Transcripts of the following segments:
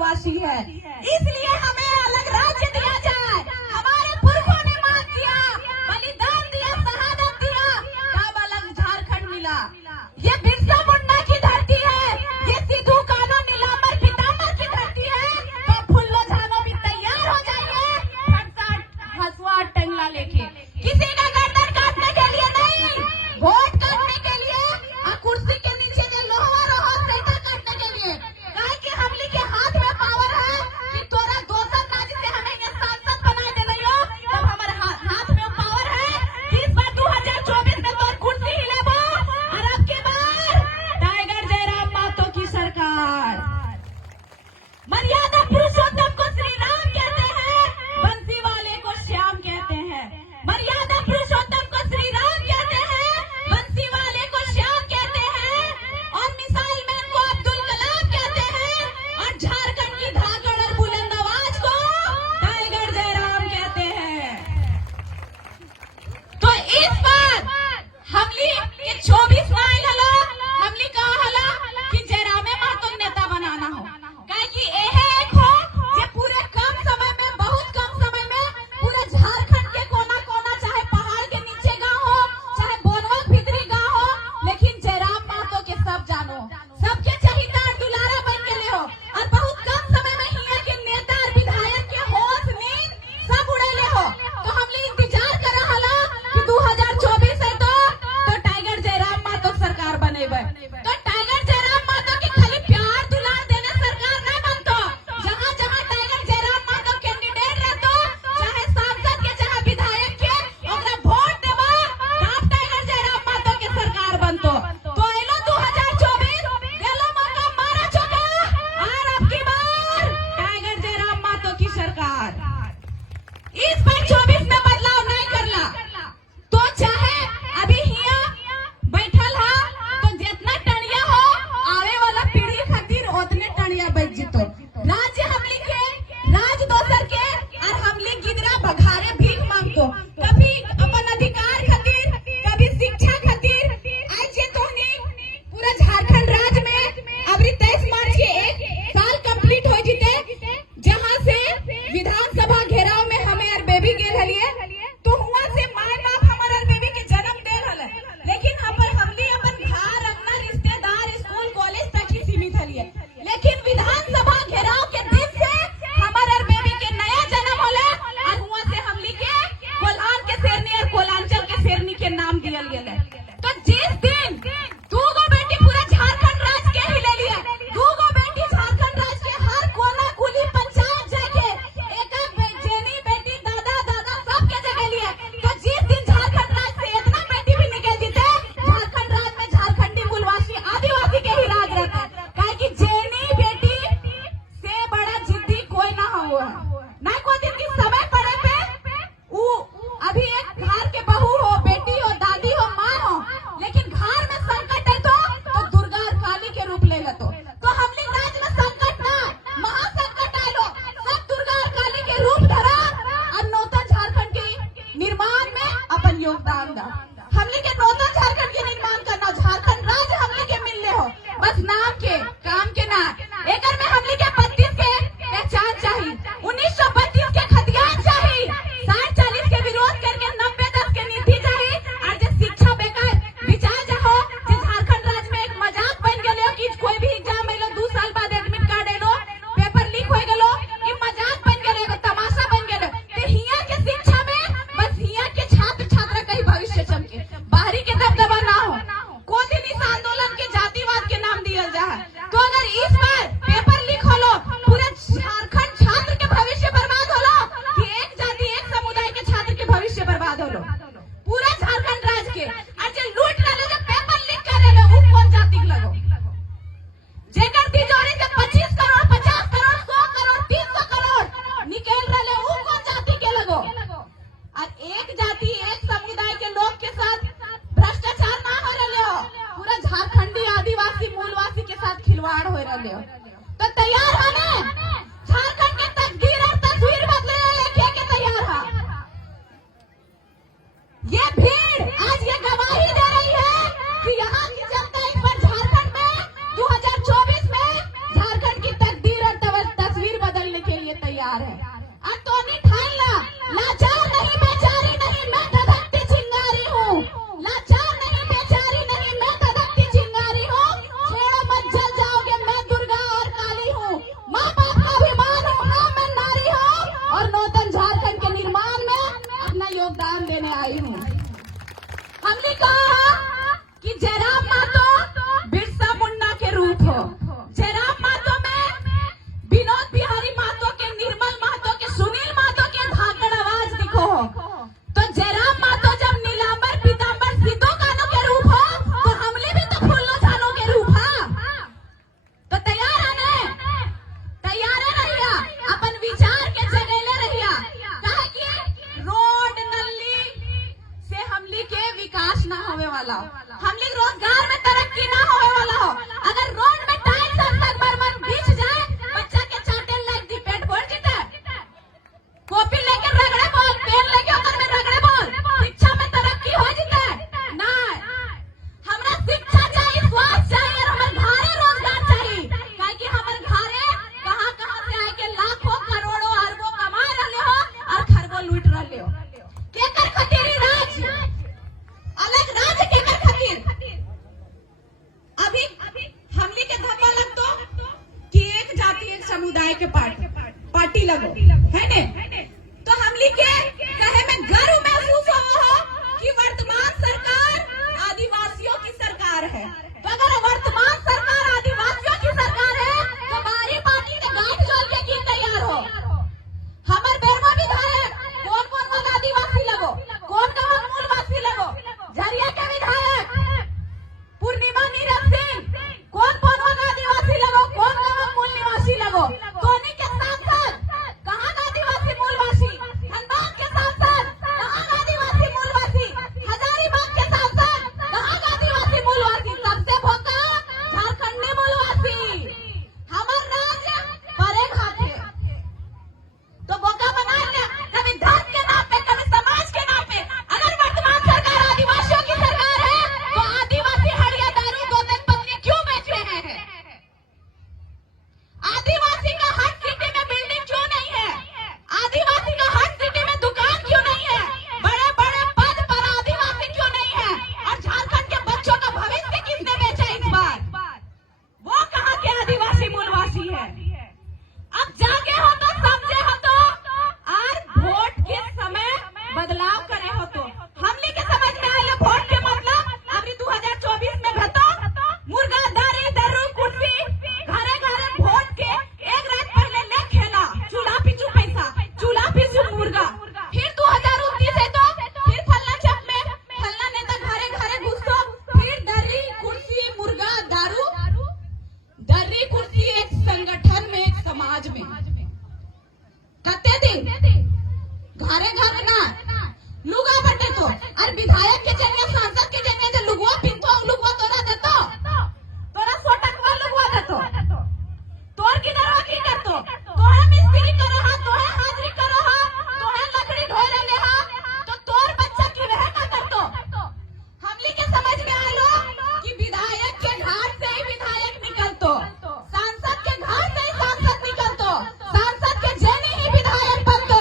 निवासी है, इसलिए हमें अलग राज्य दिया जाए। हमारे पुरखों ने मांग किया, बलिदान दिया, शहादत दिया, तब अलग झारखंड मिला। ये बिरसा मुंडा की धरती है, ये सिद्धू कान्हू नीलांबर पीताम्बर की धरती है। तो फुल्लो झानो भी तैयार हो जाइए, फटफट हसुआ टंगला लेके। किसी का गर्दन काटने के लिए नहीं, वोट काटने के लिए और कुर्सी के नीचे में लोहा रहो सेटा काटने के लिए। काहे कि हमली के हाथ में पावर है कि तोरा दोसर राज्य से हमें इंसान के पार्टी लगो है ने। तो हमली के कहे में गर्व महसूस हो कि वर्तमान सरकार आदिवासियों की सरकार है। तो अगर वर्तमान सरकार आदिवासियों की सरकार है तो हमारी पार्टी के गांठ जोड़ के की तैयार हो। हमारे बेरवा विधायक कौन कौन वाला आदिवासी लगो, कौन कौन मूलवासी लगो। झरिया के विधायक पूर्णिमा नीरज सिंह कौन कौन वाला आदिवासी लगो, कौन कौन मूल निवासी लगो। कोनी के सांसद कहाँ का आदिवासी मूलवासी, धनबाद के सांसद कहाँ का आदिवासी मूलवासी, हजारीबाग के सांसद कहाँ का आदिवासी मूलवासी। सबसे भोका झारखंडी मूलवासी। हमार राज्य परे खाते तो बोका बना लिया, कभी धर्म के नाम पे, कभी समाज के नाम पे। अगर वर्तमान सरकार आदिवासियों की सरकार है तो आदिवासी हड़िया दारू दो दिन पत्नी क्यों बेच रहे हैं? आदिवासी का हर सिटी में बिल्डिंग क्यों नहीं है? आदिवासी का हर सिटी में दुकान क्यों नहीं है? बड़े बड़े पद पर आदिवासी क्यों नहीं है? और झारखंड के बच्चों का भविष्य किसने बेचा इस बार? वो कहाँ के आदिवासी मूलवासी है? अब जागे हो तो समझे हो तो और वोट के समय बदलाव करे हो तो हमने के समझ में आया वोट के मतलब अभी 2024 में भतो मुर्गा दारी दर्रू कुर्सी घरे घरे वोट के एक रात पहले ले खेला चूल्हा पीछू पैसा चूल्हा पीछू मुर्गा। फिर 2029 है तो फिर फलना चप में फलना नेता घरे घरे घुसो फिर दर्री कुर्सी मुर्गा दारू। दर्री कुर्सी एक संगठन में एक समाज में कते दिन घरे घरे ना लुगा बटे तो और विधायक के जगह सांसद के जगह जो लुगवा पिंतो लुगवा तोरा देतो तोरा सोटकवा लुगवा देतो तोर की दरवा की करतो तोहे मिस्त्री करे हा तोहे हाजरी करो हा तोहे लकड़ी ढोरे ले हा तो तोर बच्चा की रह का करतो। हमली के समझ में आलो कि विधायक के घर से ही विधायक निकलतो, सांसद के घर से ही सांसद निकलतो, सांसद के जेने ही विधायक बनतो,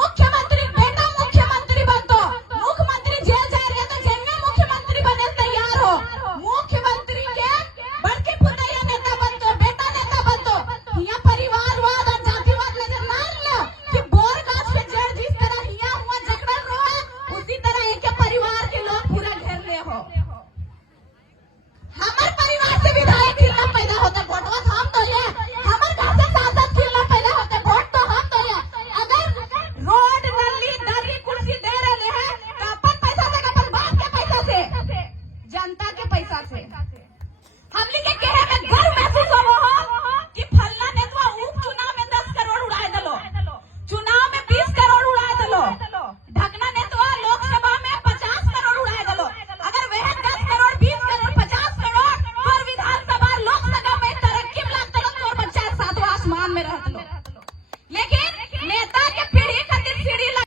मुख्यमंत्री बेटा मुख्यमंत्री बनतो, मुख्यमंत्री जेल जा रहे तो जेने मुख्यमंत्री बने तैयार हो, मुख्यमंत्री के बड़के पुतैया नेता बनतो, बेटा नेता बनतो। यहाँ परिवारवाद और जातिवाद नजर मान लो कि बोर गाछ पे जड़ जिस तरह हिया हुआ जकड़ल रहो उसी तरह एक परिवार के लोग पूरा घेर ले हो। हमारे परिवार से विधायक खिलना पैदा होता वोटवा तो हम तो ले, हमारे घर से सांसद खिलना पैदा होते वोट तो हम तो ले। अगर रोड नली दर्री कुर्सी दे रहे हैं तो अपन पैसा से अपन बाप के पैसा से जनता के पैसा से हमली के कहे में गर्व महसूस